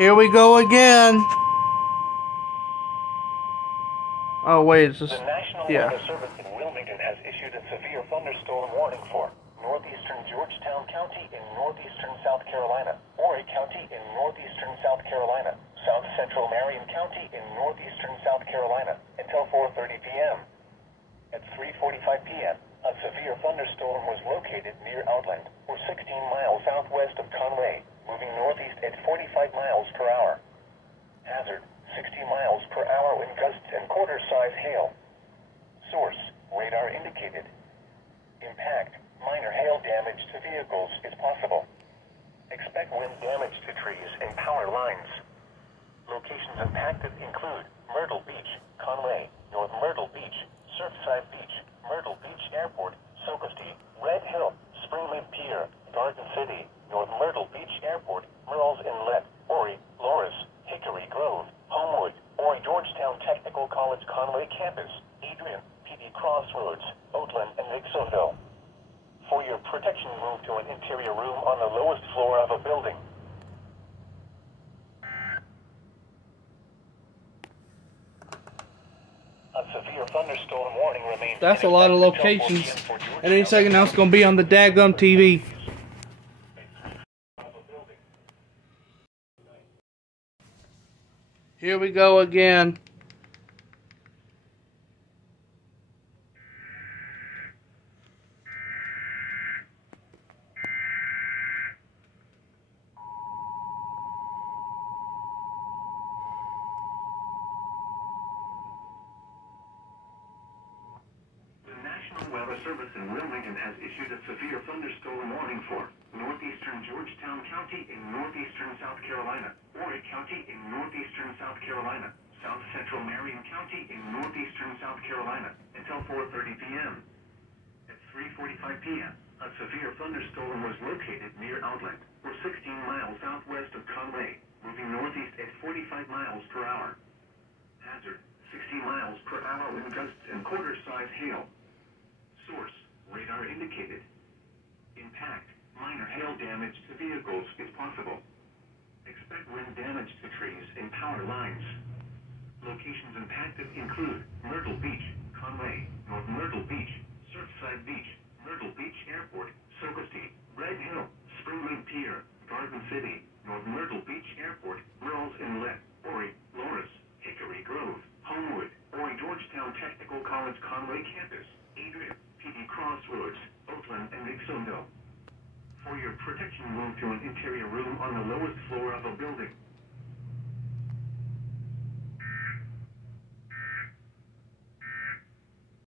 Here we go again. Oh wait, it's just... The National Weather Service in Wilmington has issued a severe thunderstorm warning for northeastern Georgetown County in northeastern South Carolina, Horry County in northeastern South Carolina, south central Marion County in northeastern South Carolina until 4:30 p.m. At 3:45 p.m., a severe thunderstorm was located near Outland, or 16 miles southwest of Conway, moving northeast at 45 miles per hour. Hazard, 60 miles per hour wind gusts and quarter-size hail. Source, radar indicated. Impact, minor hail damage to vehicles is possible. Expect wind damage to trees and power lines. Locations impacted include Myrtle Beach, Conway, North Myrtle Beach, Surfside Beach, Myrtle Beach Airport, Socastee, Red Hill, Springmaid Pier, Garden City, North Myrtle Beach Airport, Murrells Inlet, Horry, Hickory Grove, Homewood, Georgetown Technical College Conway Campus, Adrian, PD Crossroads, Oatland, and Nixonville. For your protection, move to an interior room on the lowest floor of a building. A severe thunderstorm warning remains. That's a lot of locations. And any second now it's going to be on the daggum TV. Here we go again. Weather Service in Wilmington has issued a severe thunderstorm warning for northeastern Georgetown County in northeastern South Carolina, Horry County in northeastern South Carolina, south central Marion County in northeastern South Carolina until 4:30 p.m. At 3:45 p.m., a severe thunderstorm was located near Outland, or 16 miles southwest of Conway, moving northeast at 45 miles per hour. Hazard, 60 miles per hour wind gusts and quarter-size hail. Source, radar indicated. Impact, minor hail damage to vehicles is possible. Expect wind damage to trees and power lines. Locations impacted include Myrtle Beach, Conway, North Myrtle Beach, Surfside Beach, Myrtle Beach Airport, Socastee, Red Hill, Springmaid Pier, Garden City, North Myrtle Beach Airport, Murrells Inlet, Horry, Hickory Grove, Homewood, Georgetown Technical College Conway Campus, Adrian, PD Crossroads, Oatland, and Nixonville. For your protection, move to an interior room on the lowest floor of a building.